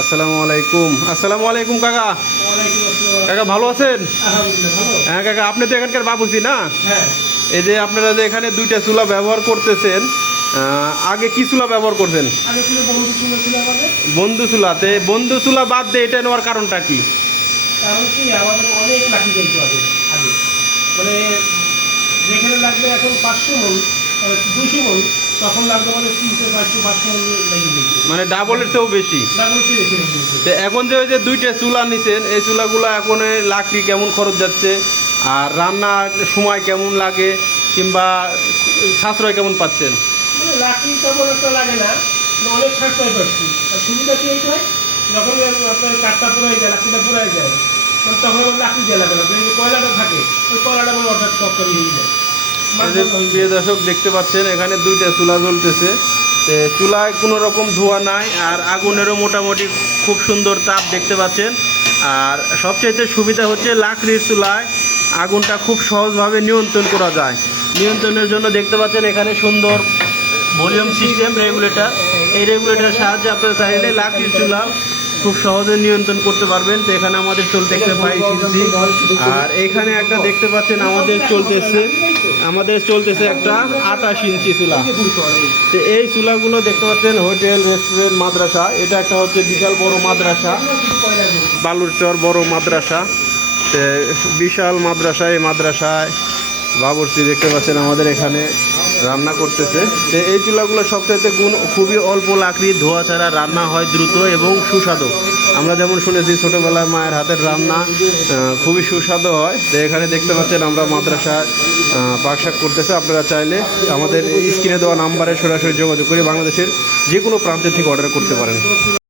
আসসালামু আলাইকুম। আসসালামু আলাইকুম কাকা। কাকা ভালো আছেন? হ্যাঁ কাকা, আপনি তো এখানকার বাবুর্চি না? এই যে আপনারা যে এখানে দুইটা চুলা ব্যবহার করতেছেন, আগে কি চুলা ব্যবহার করছেন? বন্ধু চুলাতে। বন্ধু চুলা বাদ দিয়ে এটা নেওয়ার কারণটা কি? কারণ কি আমাদের অনেক লাঠি যাইতো আগে আগে মানে যেখানে লাগবে এখন 500 মণ 200 মণ, তখন লাগবে মানে 300 400 500 মণ লাগিয়ে দিয়েছে, মানে ডাবলের চেয়েও বেশি। তো এখন যে ওই যে দুইটা চুলা নিছেন, এই চুলাগুলো এখন লাকড়ি কেমন খরচ যাচ্ছে, আর রান্নার সময় কেমন লাগে, কিংবা সাশ্রয় কেমন পাচ্ছেন? মানে লাকড়ি তেমন একটা লাগে না, অনেক সাশ্রয় পাচ্ছি। আর সুবিধা কি এই হয়, যখন আপনার কাঠটা পুরাই যায়, লাকড়িটা পুরাই যায়, মানে তখন আমার লাকড়ি দেওয়া লাগে না, যে কয়লাটা থাকে ওই কয়লাটা আমার অর্ডার তরকারি হয়ে যায়। প্রিয় দর্শক দেখতে পাচ্ছেন এখানে দুইটা চুলা জ্বলতেছে। চুলায় কোনো রকম ধোঁয়া নাই, আর আগুনেরও মোটামুটি খুব সুন্দর তাপ দেখতে পাচ্ছেন। আর সবচেয়ে সুবিধা হচ্ছে লাকড়ির চুলায় আগুনটা খুব সহজভাবে নিয়ন্ত্রণ করা যায়। নিয়ন্ত্রণের জন্য দেখতে পাচ্ছেন এখানে সুন্দর ভলিউম সিস্টেম রেগুলেটর। এই রেগুলেটরের সাহায্যে আপনারা চাইলে লাকড়ির চুলা খুব সহজে নিয়ন্ত্রণ করতে পারবেন। তো এখানে আমাদের চলতে একটা 22 ইঞ্চি, আর এখানে একটা দেখতে পাচ্ছেন আমাদের চলতেছে একটা 28 ইঞ্চি চুলা। তো এই চুলাগুলো দেখতে পাচ্ছেন হোটেল, রেস্টুরেন্ট, মাদ্রাসা, এটা একটা হচ্ছে বিশাল বড় মাদ্রাসা, বালুরচর বড় মাদ্রাসা। তো বিশাল মাদ্রাসা, এই মাদ্রাসায় বাবুর্চি দেখতে পাচ্ছেন আমাদের এখানে রান্না করতেছে। তো এই চুলাগুলো সবচাইতে গুণ খুবই অল্প লাকড়ি, ধোয়া ছাড়া রান্না হয় দ্রুত এবং সুস্বাদু। আমরা যেমন শুনেছি ছোটোবেলায় মায়ের হাতের রান্না খুবই সুস্বাদু হয়। তো এখানে দেখতে পাচ্ছেন আমরা মাদ্রাসায় পাকশাক করতেছে। আপনারা চাইলে আমাদের স্ক্রিনে দেওয়া নাম্বারে সরাসরি যোগাযোগ করে বাংলাদেশের যে কোনো প্রান্তের থেকে অর্ডার করতে পারেন।